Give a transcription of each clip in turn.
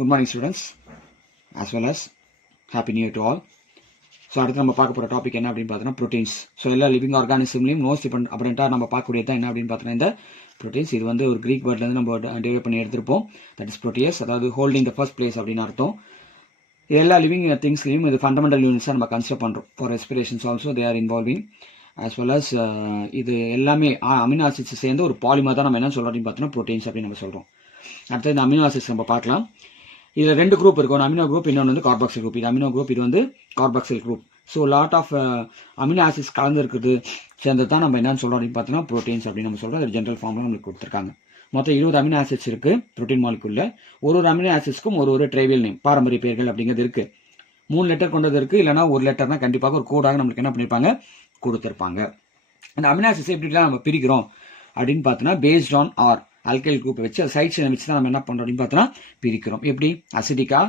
Good morning students as well as happy new year to all. So அடுத்து நம்ம பார்க்க போகிற டாபிக் என்ன அப்படின்னு பார்த்தோன்னா ப்ரோட்டீன்ஸ். ஸோ எல்லா லிவிங் ஆர்கானிசம்லையும் மோஸ்ட் அப்படின்ட்டா நம்ம பார்க்கக்கூடியது என்ன அப்படின்னு பார்த்தோன்னா இந்த ப்ரோட்டீன்ஸ். இது வந்து ஒரு கிரீக் வேர்ட்லேருந்து நம்ம டெவலப் பண்ணி எடுத்திருப்போம். தட் இஸ் ப்ரோட்டியஸ், அதாவது ஹோல்டிங் த ஃபர்ஸ்ட் பிளேஸ் அப்படின்னு அர்த்தம். எல்லா லிவிங் திங்ஸ்லையும் இது ஃபண்டமெண்டல் யூனிட்ஸாக நம்ம கன்சிடர் பண்ணுறோம். For respirations also they are involving as well as இது எல்லாமே அமினோ ஆசிட்ஸ் சேர்ந்து ஒரு பாலிமர் தான் நம்ம என்ன சொல்கிறோம் அப்படின்னு பார்த்தோன்னா ப்ரோட்டீன்ஸ் அப்படின்னு நம்ம சொல்கிறோம். அடுத்தது இந்த அமினோ ஆசிட்ஸ் நம்ம பார்க்கலாம். இதில் ரெண்டு குரூப் இருக்கும், ஒரு அமினோ குரூப், இன்னொன்று வந்து கார்பாக்சில் குரூப். இது அமினோ குரூப், இது வந்து carboxyl group. So lot of amino acids கலந்து இருக்குது சேர்ந்து தான் நம்ம என்னன்னு சொல்கிறோம் அப்படின்னு பார்த்தோன்னா ப்ரோட்டீன்ஸ் அப்படின்னு நம்ம சொல்கிறோம். அது ஜென்ரல் ஃபார்மில் நம்மளுக்கு கொடுத்துருக்காங்க. மொத்தம் 20 அமினோ ஆசிட்ஸ் இருக்குது ப்ரோட்டீன் மாலிகுலில். ஒரு அமினோ ஆசிட்ஸ்க்கும் ஒரு ட்ரைவியல் நேம், பாரம்பரிய பெயர்கள் அப்படிங்கிறது இருக்குது. 3 லெட்டர் கொண்டது இருக்குது, இல்லைனா ஒரு லெட்டர்னா கண்டிப்பாக ஒரு கோடாக நம்மளுக்கு என்ன பண்ணியிருப்பாங்க, கொடுத்துருப்பாங்க. அந்த அமினோ ஆசிட்ஸ் எப்படிலாம் நம்ம பிரிக்கிறோம் அப்படின்னு பார்த்தோன்னா பேஸ்ட் ஆன் ஆர் அல்கைல் குரூப்பை வச்சு அது சைட் செயினை வச்சு தான் நம்ம என்ன பண்ணுறோம் அப்படின்னு பார்த்தோன்னா பிரிக்கிறோம். எப்படி அசிடிக்கா,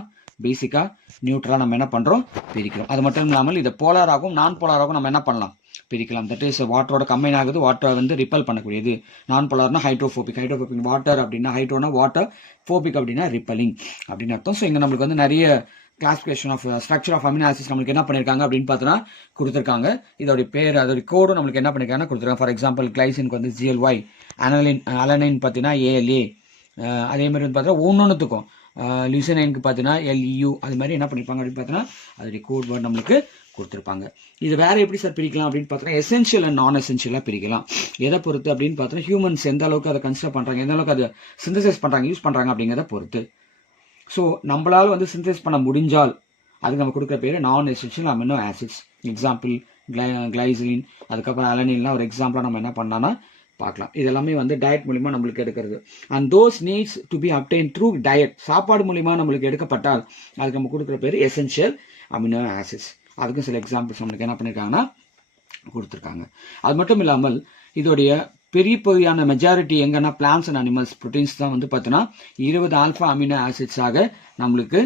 பேசிக்கா, நியூட்ரலாக நம்ம என்ன பண்ணுறோம், பிரிக்கிறோம். அது மட்டும் இல்லாமல் இதை போலாராகவும் நான் போலாராகவும் நம்ம என்ன பண்ணலாம், பிரிக்கலாம். தட் இஸ் வாட்டரோட கம்பைன் ஆகுது, வாட்டரை வந்து ரிப்பல் பண்ணக்கூடியது. நான் போலார்னா ஹைட்ரோஃபோபிக், ஹைட்ரோஃபோபிக் வாட்டர் அப்படின்னா, ஹைட்ரோனா வாட்டர், ஃபோபிக் அப்படின்னா ரிப்பலிங் அப்படின்னு அர்த்தம். ஸோ இங்கே நம்மளுக்கு வந்து நிறைய classification of structure of amino acids நம்மளுக்கு என்ன பண்ணியிருக்காங்க அப்படின்னு பார்த்தோன்னா கொடுத்துருக்காங்க. இதோடைய பேர், அதோடைய கோடும் நம்மளுக்கு என்ன பண்ணியிருக்காங்கன்னா கொடுத்துருக்காங்க. ஃபார் எக்ஸாம்பிள் கிளைசினுக்கு வந்து GLY, அலனைன் பார்த்தீங்கன்னா ALA, அதே மாதிரி வந்து பார்த்தீங்கன்னா ஒன்னொன்றுத்துக்கும் லியூசினைனுக்கு பார்த்தீங்கன்னா LEU, அது மாதிரி என்ன பண்ணியிருப்பாங்க அப்படின்னு பார்த்தீங்கன்னா அதோடைய கோட் வேர்ட் நம்மளுக்கு கொடுத்துருப்பாங்க. இது வேற எப்படி சார் பிரிக்கலாம் அப்படின்னு பார்த்தீங்கன்னா எசென்ஷியல் அண்ட் நான் எசென்ஷியலாக பிரிக்கலாம். எதை பொறுத்து அப்படின்னு பார்த்தீங்கன்னா ஹியூமன்ஸ் எந்த அளவுக்கு அதை கன்சிடர் பண்ணுறாங்க, எந்த அளவுக்கு அதை சிந்தசைஸ் பண்ணுறாங்க, யூஸ் பண்ணுறாங்க அப்படிங்கிறத பொறுத்து. ஸோ நம்மளால் வந்து சிந்தசைஸ் பண்ண முடிஞ்சால் அதுக்கு நம்ம கொடுக்குற பேர் நான் essential amino acids. Example glycine, அதுக்கப்புறம் அலனின்லாம் ஒரு எக்ஸாம்பிளாக நம்ம என்ன பண்ணலாம்னா பார்க்கலாம். இது எல்லாமே வந்து டயட் மூலிமா நம்மளுக்கு எடுக்கிறது. And those needs to be obtained through diet, சாப்பாடு மூலிமா நம்மளுக்கு எடுக்கப்பட்டால் அதுக்கு நம்ம கொடுக்குற பேர் எசென்ஷியல் அமினோ ஆசிட்ஸ். அதுக்கும் சில எக்ஸாம்பிள்ஸ் நம்மளுக்கு என்ன பண்ணியிருக்காங்கன்னா கொடுத்துருக்காங்க. அது மட்டும் இல்லாமல் இதோடைய பெரிய பகுதியான மெஜாரிட்டி எங்கன்னா பிளான்ஸ் அண்ட் அனிமல்ஸ் ப்ரோட்டீன்ஸ் தான் வந்து பார்த்தோன்னா 20 ஆல்ஃபா அமினோ ஆசிட்ஸாக நம்மளுக்கு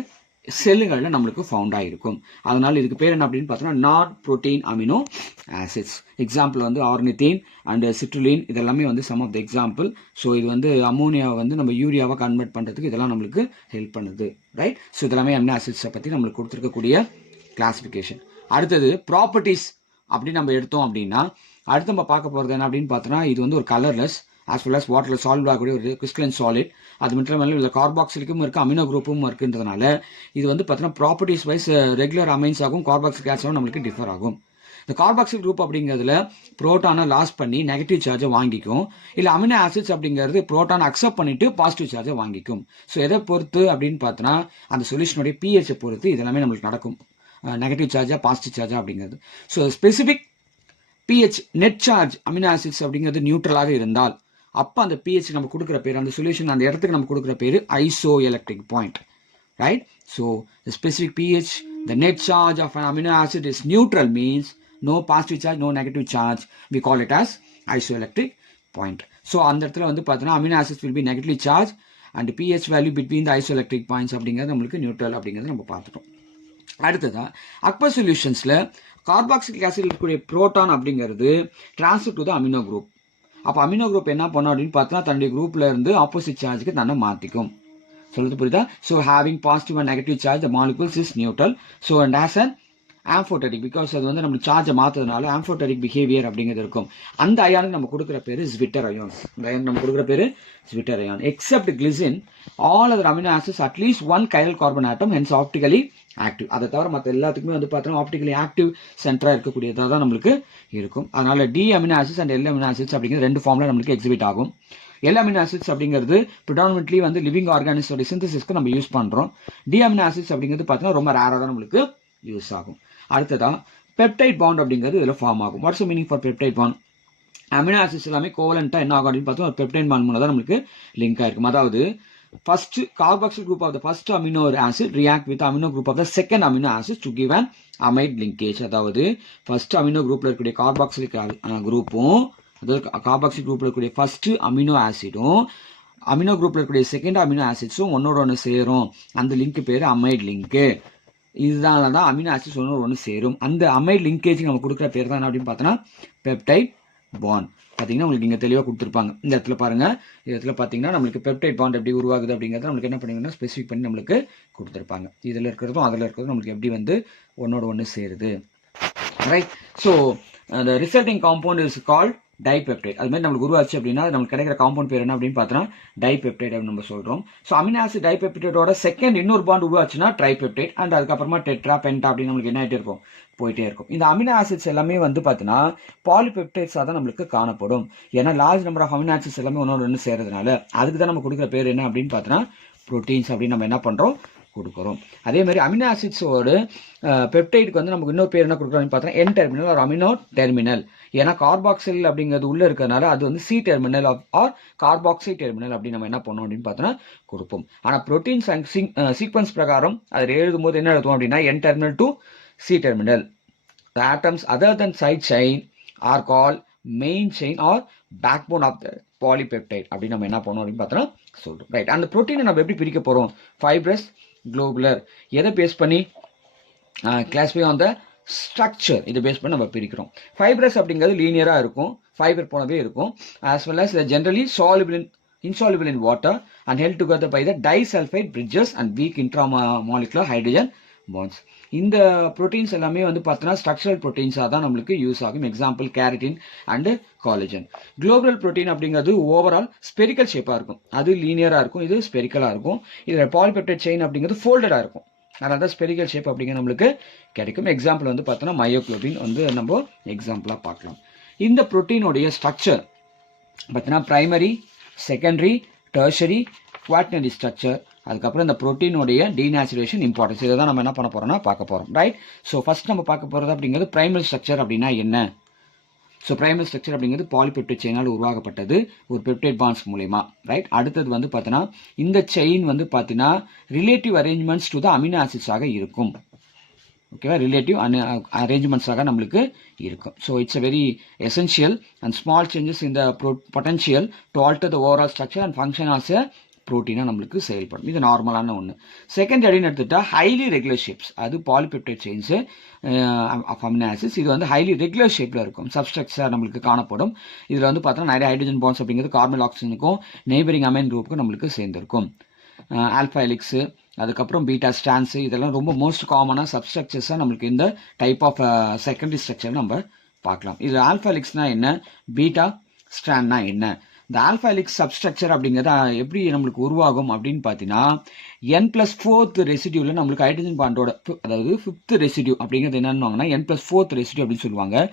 செல்லுகளில் நம்மளுக்கு ஃபவுண்ட் ஆகிருக்கும். அதனால் இதுக்கு பேர் என்ன அப்படின்னு பார்த்தோன்னா not protein amino acids. Example வந்து ஆர்னித்தீன் அண்ட் சிட்ருலின், இதெல்லாமே வந்து சம் ஆஃப் த எக்ஸாம்பிள். ஸோ இது வந்து அமோனியாவை வந்து நம்ம யூரியாவை கன்வெர்ட் பண்ணுறதுக்கு இதெல்லாம் நம்மளுக்கு ஹெல்ப் பண்ணுது, ரைட்? ஸோ இதெல்லாமே அமினோ ஆசிட்ஸை பற்றி நம்மளுக்கு கொடுத்துருக்கக்கூடிய கிளாசிஃபிகேஷன். அடுத்தது ப்ராப்பர்ட்டிஸ் அப்படின்னு நம்ம எடுத்தோம் அப்படின்னா அடுத்து நம்ம பார்க்க போகிறது என்ன அப்படின்னு பார்த்தோன்னா இது வந்து ஒரு கலர்லெஸ் as well as வாட்டரில் சால்வ் ஆகக்கூடிய ஒரு கிறிஸ்டலைன் சாலிட். அது மட்டும் இல்லாமல் இதில் கார்பாக்சிலிக்கும் இருக்குது, அமினோ குரூப்பும் இருக்குன்றதுனால இது வந்து பார்த்தீங்கன்னா ப்ராப்பர்ட்டிஸ் வைஸ் ரெகுலர் அமைன்ஸ் ஆகும், கார்பாக்சிலிக் ஆசிடும் நம்மளுக்கு டிஃபர் ஆகும். இந்த கார்பாக்சில் குரூப் அப்படிங்கிறதுல புரோட்டானை லாஸ் பண்ணி நெகட்டிவ் சார்ஜை வாங்கிக்கும், இல்லை அமினோ ஆசிட்ஸ் அப்படிங்கிறது புரோட்டானை அக்செப்ட் பண்ணிட்டு பாசிட்டிவ் சார்ஜை வாங்கிக்கும். ஸோ எதை பொறுத்து அப்படின்னு பார்த்தோன்னா அந்த சொல்யூஷனுடைய pH பொறுத்து இதெல்லாமே நம்மளுக்கு நடக்கும், நெகட்டிவ் சார்ஜா பாசிட்டிவ் சார்ஜா அப்படிங்கிறது. So specific pH net charge amino acids அப்படிங்கிறது நியூட்ரலாக இருந்தால் அப்போ அந்த pH நம்ம கொடுக்குற பேர், அந்த சொல்யூஷன் அந்த இடத்துக்கு நம்ம கொடுக்குற பேர் iso electric point, right? So specific pH, the net charge of an amino acid is neutral means no positive charge, no negative charge. We call it as isoelectric point. So அந்த இடத்துல வந்து பார்த்தோன்னா amino acids will be negatively charged and pH value between the isoelectric points அப்படிங்கிறது நம்மளுக்கு neutral அப்படிங்கிறது நம்ம பார்த்துட்டோம். அடுத்ததான் அக்வஸ் சொல்யூஷன்ஸில் கார்பாக்சிலிக் ஆசிட் இருக்கக்கூடிய புரோட்டான் அப்படிங்கிறது transfer to the amino group. அப்போ அமினோ குரூப் என்ன பண்ணோம் அப்படின்னு பார்த்தோன்னா தன்னுடைய குரூப்ல இருந்து ஆப்போசிட் சார்ஜுக்கு தன்னை மாற்றிக்கும். சொல்றது புரியுதா? So having positive and negative charge the molecules is neutral. So and as an amphoteric, because அது வந்து நம்ம சார்ஜை மாற்றதுனால ஆம்ஃபோட்டரிக் பிஹேவியர் அப்படிங்கிறது இருக்கும். அந்த அயானுக்கு நம்ம கொடுக்குற பேர் ஸ்விட்டர் அயான்ஸ். இந்த அயான் நம்ம கொடுக்குற பேர் zwitter ion. Except glycine, all other amino acids at least 1 chiral carbon atom, hence optically active. அதை தவிர மற்ற எல்லாத்துக்குமே வந்து பார்த்தோன்னா ஆப்டிகலி ஆக்டிவ் சென்டராக இருக்கக்கூடியதாக தான் நம்மளுக்கு இருக்கும். அதனால D amino acids and L amino acids அப்படிங்கிறது 2 ஃபார்மில் நம்மளுக்கு எக்ஸிபிட் ஆகும். எல் அமினோ ஆசிட்ஸ் அப்படிங்கிறது ப்ரிடாமினென்ட்லி வந்து லிவிங் ஆர்கானிஸோட சிந்தசிஸ்க்கு நம்ம யூஸ் பண்ணுறோம். டி அமினோ ஆசிட்ஸ் அப்படிங்கிறது பார்த்தோன்னா ரொம்ப ரேராக தான் நம்மளுக்கு யூஸ் ஆகும். அடுத்ததான் பெப்டைட் பாண்ட் அப்படிங்கிறது இதில் ஃபார்ம் ஆகும். What's the meaning for peptide bond? Amino acids எல்லாமே கோவலண்டா என்ன ஆகும் அப்படின்னு பார்த்தோம், ஒரு பெப்டைட் பாண்ட் மூலம் தான் நம்மளுக்கு லிங்க் ஆயிருக்கும். அதாவது first carboxyl group of the first amino acid react with amino group of the second amino acid to give an amide linkage. அதாவது ஃபர்ஸ்ட் அமினோ குரூப்ல இருக்கக்கூடிய கார்பாக்சிலிக் குரூப்பும், அதாவது கார்பாக்சில் குரூப்ல இருக்கக்கூடிய ஃபர்ஸ்ட் அமினோ ஆசிடும் அமினோ குரூப்ல இருக்கக்கூடிய செகண்ட் அமினோ ஆசிட்ஸும் ஒன்னோட ஒன்று சேரும். அந்த லிங்க் பேர் அமைட் லிங்க். இதனால தான் அமினோ ஆசிட்ஸ் ஒன்று சேரும். அந்த அமைட் லிங்கேஜ் நம்ம கொடுக்குற பேர் தான் என்ன அப்படின்னு பார்த்தோன்னா பெப்டைட் பாண்ட் பார்த்தீங்கன்னா உங்களுக்கு இங்கே தெளிவாக கொடுத்துருப்பாங்க. இந்த இடத்துல பாருங்க, இந்த இடத்துல பார்த்தீங்கன்னா நம்மளுக்கு பெப்டைட் பாண்ட் எப்படி உருவாகுது அப்படிங்கிறத நம்மளுக்கு என்ன பண்ணுவீங்கன்னா ஸ்பெசிஃபிக் பண்ணி நம்மளுக்கு கொடுத்துருப்பாங்க. இதில் இருக்கிறதும் அதில் இருக்கிறதும் நம்மளுக்கு எப்படி வந்து ஒன்னோட ஒன்று சேருது. Right. So the resulting compound is called dipeptide. அது மாதிரி நம்மளுக்கு உருவாச்சு அப்படின்னா நம்மளுக்கு கிடைக்கிற காம்பவுண்ட் பேர் என்ன அப்படின்னு பார்த்தோன்னா டைபெப்டைட் அப்படின்னு நம்ம சொல்றோம். ஸோ அமினோ ஆசிட் டைபெப்டைடோட செகண்ட் இன்னொரு பாண்ட் உருவாச்சுன்னா ட்ரைபெப்டைட் அண்ட் அதுக்கப்புறமா டெட்ரா பென்டா அப்படின்னு நம்மளுக்கு என்ன ஆகிட்டே இருக்கும், போயிட்டே இருக்கும். இந்த அமினோ ஆசிட்ஸ் எல்லாமே வந்து பார்த்தீங்கன்னா பாலிபெப்டைட்ஸாக தான் நம்மளுக்கு காணப்படும். ஏன்னா large number of amino acids எல்லாமே ஒன்னோட ஒன்று சேர்றதுனால அதுக்கு தான் நம்ம கொடுக்குற பேர் என்ன அப்படின்னு பார்த்தோன்னா ப்ரோட்டீன்ஸ் அப்படின்னு நம்ம என்ன பண்ணுறோம், கொடுக்குறோம். அதே மாதிரி அமினோ ஆசிட்ஸோட பெப்டைடுக்கு வந்து நமக்கு இன்னொரு பேர் என்ன கொடுக்குறோம் பார்த்தோன்னா என் டெர்மினல் ஒரு அமினோ டெர்மினல். ஏன்னா கார்பாக்சில் அப்படிங்கிறது உள்ள இருக்கிறதுனால அது வந்து சி டெர்மினல் ஆர் கார்பாக்சை டெர்மினல் அப்படின்னு நம்ம என்ன பண்ணோம் அப்படின்னு பார்த்தோன்னா கொடுப்போம். ஆனால் ப்ரோட்டீன்ஸ் அண்ட் சீக்வன்ஸ் பிரகாரம் அதில் எழுதும் போது என்ன எழுதுவோம் அப்படின்னா N terminal to C terminal. The atoms other than side chain are called main chain or backbone of the polypeptide அப்படின்னு நம்ம என்ன பண்ணோம் அப்படின்னு பார்த்தோன்னா சொல்றோம். ரைட். அந்த ப்ரோட்டீனை நம்ம எப்படி பிரிக்க போறோம், ஃபைப்ரஸ் குளோபுலர் எதை பேஸ் பண்ணி கிளாஸிஃபை ஆன் த ஸ்ட்ரக்சர் இதை பேஸ் பண்ணி நம்ம பிரிக்கிறோம். ஃபைப்ரஸ் அப்படிங்கிறது லீனியராக இருக்கும், ஃபைபர் போனவே இருக்கும். As well as generally insoluble in water and held together by the disulfide bridges and weak intramolecular hydrogen bonds. இந்த ப்ரோட்டீன்ஸ் எல்லாமே வந்து பார்த்தீங்கன்னா ஸ்ட்ரக்சரல் ப்ரோட்டீன்ஸாக தான் நம்மளுக்கு யூஸ் ஆகும். Example keratin and collagen. Global protein அப்படிங்கிறது ஓவரால் ஸ்பெரிக்கல் ஷேப்பாக இருக்கும், அது லீனியராக இருக்கும், இது ஸ்பெரிக்கலாக இருக்கும். இதில் பாலிபெப்டைட் செயின் அப்படிங்கிறது ஃபோல்டடாக இருக்கும், அதனால தான் ஸ்பெரிக்கல் ஷேப் அப்படிங்கிற நம்மளுக்கு கிடைக்கும். எக்ஸாம்பிள் வந்து பார்த்தோன்னா மயோக்ளோபின் வந்து நம்ம எக்ஸாம்பிளாக பார்க்கலாம். இந்த ப்ரோட்டீனோடைய ஸ்ட்ரக்சர் பார்த்தீங்கன்னா primary, secondary, tertiary, quaternary structure, அதுக்கப்புறம் இந்த ப்ரோட்டீனோடைய டீநேச்சுரேஷன் இம்பார்ட்டன்ஸ், இதை தான் நம்ம என்ன பண்ண போறோம்னா பார்க்க போறோம். ரைட். ஸோ ஃபர்ஸ்ட் நம்ம பார்க்க போறது அப்படிங்கிறது பிரைமரி ஸ்ட்ரக்சர் அப்படின்னா என்ன. ஸோ பிரைமரி ஸ்ட்ரக்சர் அப்படிங்கிறது பாலிபெப்டைட் செயினால் உருவாக்கப்பட்டது ஒரு பெப்டைட் பாண்ட்ஸ் மூலமா. ரைட். அடுத்தது வந்து பார்த்தீங்கன்னா இந்த செயின் வந்து பார்த்தீங்கன்னா relative arrangements to the amino ஆசிட்ஸாக இருக்கும். ஓகேவா, ரிலேட்டிவ் அரேஞ்ச்மெண்ட்ஸாக நம்மளுக்கு இருக்கும். So it's a very essential and small changes in the potential to alter the overall structure and function as a ப்ரோட்டீனாக நம்மளுக்கு செயல்படும். இது நார்மலான ஒன்று. செகண்ட் அப்படின்னு எடுத்துட்டா ஹைலி ரெகுலர் ஷேப்ஸ், அது polypeptide chains of amino acids. இது வந்து ஹைலி ரெகுலர் ஷேப்பில் இருக்கும், சப்ஸ்ட்ரக்சர் நம்மளுக்கு காணப்படும். இதில் வந்து பார்த்தோன்னா நிறைய ஹைட்ரஜன் பாண்ட்ஸ் அப்படிங்கிறது கார்பன் ஆக்சிஜனுக்கும் நெய்பரிங் அமைன் குரூப்புக்கும் நம்மளுக்கு சேர்ந்திருக்கும். ஆல்ஃபா ஹெலிக்ஸு, அதுக்கப்புறம் பீட்டா ஸ்டாண்ட்ஸு, இதெல்லாம் ரொம்ப மோஸ்ட் காமனாக சப்ஸ்ட்ரக்சர்ஸாக நம்மளுக்கு இந்த டைப் ஆஃப் செகண்டரி ஸ்ட்ரக்சர் நம்ம பார்க்கலாம். இதில் ஆல்ஃபா ஹெலிக்ஸ்னா என்ன, பீட்டா ஸ்டாண்ட்னா என்ன. இந்த ஆல்ஃபா ஹெலிக்ஸ் சப்ஸ்ட்ரக்சர் அப்படிங்கிறத எப்படி நம்மளுக்கு உருவாகும் அப்படின்னு பார்த்தீங்கன்னா N+4th ரெசிடியூவில் நம்மளுக்கு ஹைட்ரஜன் பாண்டோட அதாவது 5th ரெசிடியூ அப்படிங்கிறது என்னன்னு N+4th ரெசிடியூ அப்படின்னு சொல்லுவாங்க.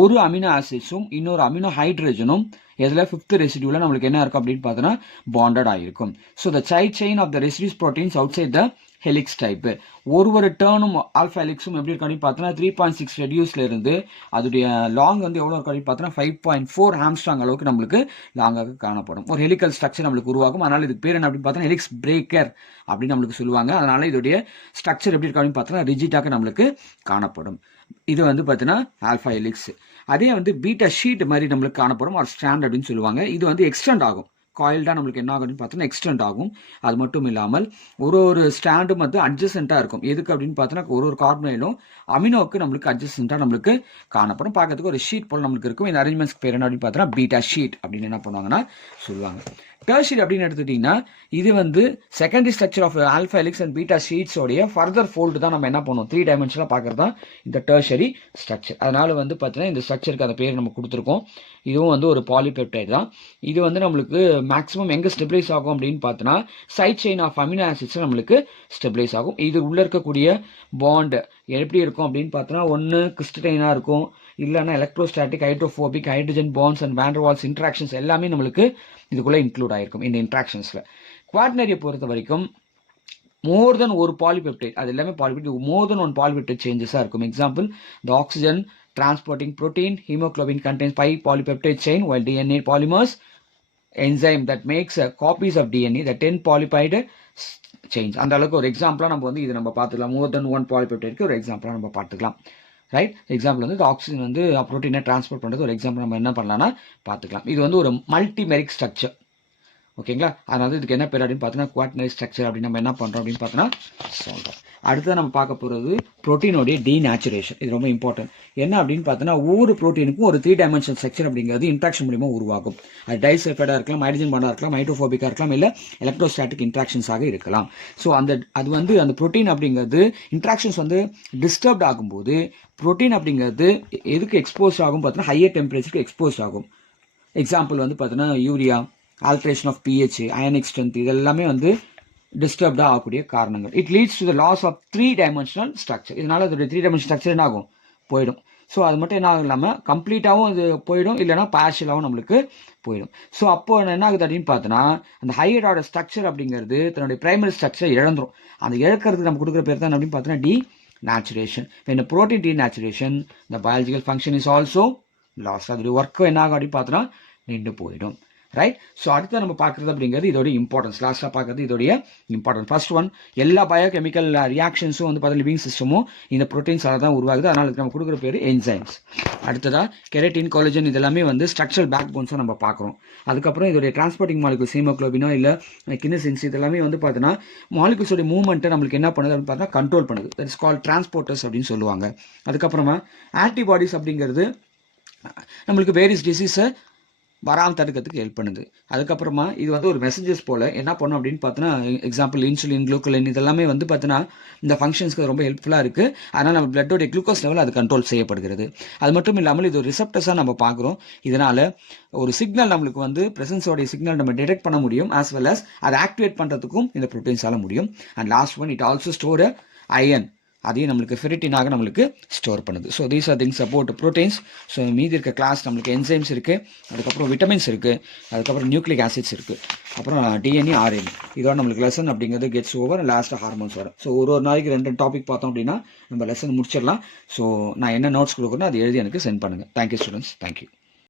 ஒரு அமினோ ஆசிட்ஸும் இன்னொரு அமினோ ஹைட்ரஜனும் இதில் 5th ரெசிடியூவில் நம்மளுக்கு என்ன இருக்கும் அப்படின்னு பார்த்தோன்னா பாண்டட் ஆகிருக்கும். So the side chain of the residues proteins outside the helix type. ஒரு டேர்னும் ஆல்ஃபா ஹெலிக்ஸும் எப்படி இருக்கும் அப்படின்னு பார்த்தோன்னா 3.6 ரெடியூஸ்ல இருந்து அதோடைய லாங் வந்து எவ்வளோ இருக்கும் அப்படின்னு பார்த்தோன்னா 5.4 ஆம்ஸ்ட்ராங் அளவுக்கு நம்மளுக்கு லாங்காக காணப்படும். ஒரு ஹெலிக்கல் ஸ்ட்ரக்சர் நம்மளுக்கு உருவாகும். அதனால இதுக்கு பேர் என்ன அப்படின்னு பார்த்தோன்னா ஹெலிக்ஸ் பிரேக்கர் அப்படின்னு நம்மளுக்கு சொல்லுவாங்க. அதனால இதோடைய ஸ்ட்ரக்சர் எப்படி இருக்கும் அப்படின்னு பார்த்தோன்னா ரிஜிட்டாக நம்மளுக்கு காணப்படும். இது வந்து பார்த்தீங்கன்னா ஆல்ஃபா ஹெலிக்ஸ். அதே வந்து பீட்டா ஷீட் மாதிரி நம்மளுக்கு காணப்படும், ஒரு ஸ்டாண்ட் அப்படின்னு சொல்லுவாங்க. இது வந்து எக்ஸ்டெண்ட் ஆகும், காயில்டாக நம்மளுக்கு என்ன ஆகும்னு பார்த்தோன்னா எக்ஸ்டெண்ட் ஆகும். அது மட்டும் இல்லாமல் ஒரு ஸ்டாண்டும் வந்து அட்ஜசென்ட்டாக இருக்கும். எதுக்கு அப்படின்னு பார்த்தோன்னா ஒரு கார்பனைலும் அமினோவுக்கு நம்மளுக்கு அட்ஜசென்ட்டாக நம்மளுக்கு காணப்படும். பார்க்கறதுக்கு ஒரு ஷீட் போல் நம்மளுக்கு இருக்கும். இந்த அரேஞ்ச்மெண்ட்ஸ்க்கு பேர் என்ன அப்படின்னு பார்த்தோன்னா பீட்டா ஷீட் அப்படின்னு என்ன பண்ணுவாங்கன்னா சொல்லுவாங்க. டெர்ஷரி அப்படின்னு எடுத்துக்கிட்டிங்கன்னா இது வந்து secondary structure of alpha helix and beta ஷீட்ஸோடைய ஃபர்தர் ஃபோல்டு தான் நம்ம என்ன பண்ணுவோம், 3 டைமென்ஷனாக பார்க்குறது தான் இந்த டெர்ஷரி ஸ்ட்ரக்சர். அதனால வந்து பார்த்தீங்கன்னா இந்த ஸ்ட்ரக்சருக்கு அந்த பேர் நம்ம கொடுத்துருக்கோம். இதுவும் வந்து ஒரு பாலிபெப்டைட் தான். இது வந்து நம்மளுக்கு மேக்ஸிமம் எங்கே ஸ்டெபிளைஸ் ஆகும் அப்படின்னு பார்த்தோன்னா side chain of amino acids நம்மளுக்கு ஸ்டெபிளைஸ் ஆகும். இது உள்ளே இருக்கக்கூடிய பாண்ட் எப்படி இருக்கும் அப்படின்னு பார்த்தோன்னா ஒன்று கிறிஸ்டலைனாக இருக்கும், இல்லைன்னா electrostatic, hydrophobic, hydrogen bonds and van der Waals interactions எல்லாமே நம்மளுக்கு இதுக்குள்ளே இன்க்ளூட் ஆகிருக்கும் இந்த இன்ட்ராக்ஷன்ஸில். குவாட்டர்னரியை பொறுத்த வரைக்கும் மோர் தென் ஒரு பாலிபெப்டைட், அது எல்லாமே பாலிபெப்டைட், மோர் தென் ஒன் பாலிபெப்டைட் சேஞ்சஸாக இருக்கும். Example the oxygen transporting protein hemoglobin contains 5 polypeptide chain while DNA polymers enzyme that makes copies of DNA the 10 polypeptide chains. அந்த அளவுக்கு ஒரு எக்ஸாம்பிளாக நம்ம வந்து இது நம்ம பார்த்துக்கலாம். மோர் தென் ஒன் பாலிபெப்டைடுக்கு ஒரு எக்ஸாம்பிளாக நம்ம பார்த்துக்கலாம். ரைட். எக்ஸாம்பிள் வந்து ஆக்சிஜன் வந்து ப்ரோட்டீனை டிரான்ஸ்போர்ட் பண்ணுறது ஒரு எக்ஸாம்பிள் நம்ம என்ன பண்ணலாம்னா பார்த்துக்கலாம். இது வந்து ஒரு மல்டிமெரிக் ஸ்ட்ரக்சர், ஓகேங்களா. அதனால இதுக்கு என்ன பேர் அப்படின்னு பார்த்தோன்னா குவாட்டர்னரி ஸ்ட்ரக்சர் அப்படின்னு நம்ம என்ன பண்ணுறோம் அப்படின்னு பார்த்தோன்னா சொல்கிறோம். அடுத்து நம்ம பார்க்க போகிறது புரோட்டீனோடைய டீநேச்சுரேஷன். இது ரொம்ப இம்பார்ட்டன்ட். என்ன அப்படின்னு பார்த்தோன்னா ஒவ்வொரு ப்ரோட்டீனுக்கும் ஒரு 3 டைமென்ஷனல் ஸ்ட்ரக்சர் அப்படிங்கிறது இன்ட்ராக்ஷன் மூலியமாக உருவாகும். அது டைசல்ஃபைடாக இருக்கலாம், ஹைட்ரஜன் பாண்டாக இருக்கலாம், மைட்ரோஃபோபிக்காக இருக்கலாம், இல்லை எலக்ட்ரோஸ்டாட்டிக் இன்ட்ராக்ஷன்ஸாக இருக்கலாம். ஸோ அந்த புரோட்டீன் அப்படிங்கிறது இன்ட்ராக்ஷன்ஸ் டிஸ்டர்ப்ட் ஆகும்போது புரோட்டீன் அப்படிங்கிறது எதுக்கு எக்ஸ்போஸ் ஆகும் பார்த்தோன்னா ஹையர் டெம்பரேச்சருக்கு எக்ஸ்போஸ் ஆகும். எக்ஸாம்பிள் பார்த்தோன்னா urea, alteration of pH, ionic strength, இதெல்லாமே டிஸ்டர்ப்டாக ஆகக்கூடிய காரணங்கள். It leads to the loss of 3 dimensional structure. இதனால அதோட 3 டைமென்ஷனல் ஸ்ட்ரக்சர் என்ன ஆகும், போயிடும். ஸோ அது மட்டும் என்ன ஆகும் இல்லாமல் கம்ப்ளீட்டாகவும் அது போயிடும், இல்லைனா பார்ஷியலாகவும் நம்மளுக்கு போயிடும். ஸோ அப்போ என்ன ஆகுது அப்படின்னு பார்த்தோன்னா அந்த ஹையர் ஆர்டர் ஸ்ட்ரக்சர் அப்படிங்கிறது தன்னுடைய பிரைமரி ஸ்ட்ரக்சரை இழந்துரும். அந்த இழக்கிறதுக்கு நம்ம கொடுக்குற பேர் தான் அப்படின்னு பார்த்தோன்னா டீநேச்சுரேஷன். இந்த protein denaturation the biological function is also lost. அதோடைய ஒர்க்கும் என்ன ஆகும் அப்படின்னு பார்த்தோன்னா நின்று போயிடும். ரைட். ஸோ அடுத்து நம்ம பார்க்குறது அப்படிங்கிறது இதோடைய இம்பார்ட்டன்ஸ். லாஸ்ட்டாக பார்க்குறது இதோடைய இம்பார்ட்டன்ஸ். ஃபர்ஸ்ட் ஒன், எல்லா பயோகெமிக்கல் ரியாக்ஷன்ஸும் பார்த்தா லிவிங் சிஸ்டமும் இந்த ப்ரோட்டீன்ஸால தான் உருவாகுது. அதனால நம்ம கொடுக்குற பேர் என்சைம்ஸ். அடுத்ததாக கெரட்டின், கொலஜன் இதெல்லாமே ஸ்ட்ரக்சரல் பேக் போன்ஸாக நம்ம பார்க்குறோம். அதுக்கப்புறம் இதோடைய டிரான்ஸ்போர்ட்டிங் மாலிகுல்ஸ், ஹீமோக்ளோபினோ இல்லை கினசின்ஸ், இதெல்லாமே பார்த்தோன்னா மாலிகுல்ஸோடைய மூவ்மெண்ட்டை நம்மளுக்கு என்ன பண்ணுது அப்படின்னு பார்த்தா கண்ட்ரோல் பண்ணுது. தட் இஸ் கால்ட் டிரான்ஸ்போர்ட்டர்ஸ் அப்படின்னு சொல்லுவாங்க. அதுக்கப்புறமா ஆன்டிபாடிஸ் அப்படிங்கிறது நம்மளுக்கு வேரியஸ் டிசீஸை வராமல் தடுக்கிறதுக்கு ஹெல்ப் பண்ணுது. அதுக்கப்புறமா இது ஒரு மெசேஜஸ் போல் என்ன பண்ணும் அப்படின்னு பார்த்தோன்னா எக்ஸாம்பிள் இன்சுலின், குளுக்கோலின் இதெல்லாமே பார்த்தோன்னா இந்த ஃபங்க்ஷன்ஸ்க்கு ரொம்ப ஹெல்ப்ஃபுல்லாக இருக்குது. அதனால் நம்ம பிளட்டோடைய குளுக்கோஸ் லெவல் அது கண்ட்ரோல் செய்யப்படுகிறது. அது மட்டும் இல்லாமல் இது ஒரு ரிசப்டர்ஸாக நம்ம பார்க்குறோம். இதனால் ஒரு சிக்னல் நம்மளுக்கு பிரசன்ஸோடைய சிக்னல் நம்ம டிடெக்ட் பண்ண முடியும். ஆஸ் வெல் அஸ் அதை ஆக்டிவேட் பண்ணுறதுக்கும் இந்த ப்ரோட்டீன்ஸால் முடியும். And last one, it also store iron. அதையும் நம்மளுக்கு ஃபெரிட்டினாக நம்மளுக்கு ஸ்டோர் பண்ணுது. So these are things about ப்ரோட்டீன்ஸ். ஸோ மீதி இருக்க கிளாஸ் நம்மளுக்கு என்சைம்ஸ் இருக்குது, அதுக்கப்புறம் விட்டமின்ஸ் இருக்குது, அதுக்கப்புறம் நியூக்ளிக் ஆசிட்ஸ் இருக்குது, அப்புறம் டிஎன்ஏ, ஆர்என்ஏ. இதோட நம்மளுக்கு லெசன் அப்படிங்கிறது கெட்ஸ் ஓவர். லாஸ்ட்டாக ஹார்மோன்ஸ் வரும். ஸோ ஒரு நாளைக்கு 2 டாபிக் பார்த்தோம் அப்படின்னா நம்ம லெசன் முடிச்சிடலாம். ஸோ நான் என்ன நோட்ஸ் கொடுக்குறேனோ அதை எழுதி எனக்கு சென்ட் பண்ணுங்கள். Thank you students. தேங்க்யூ.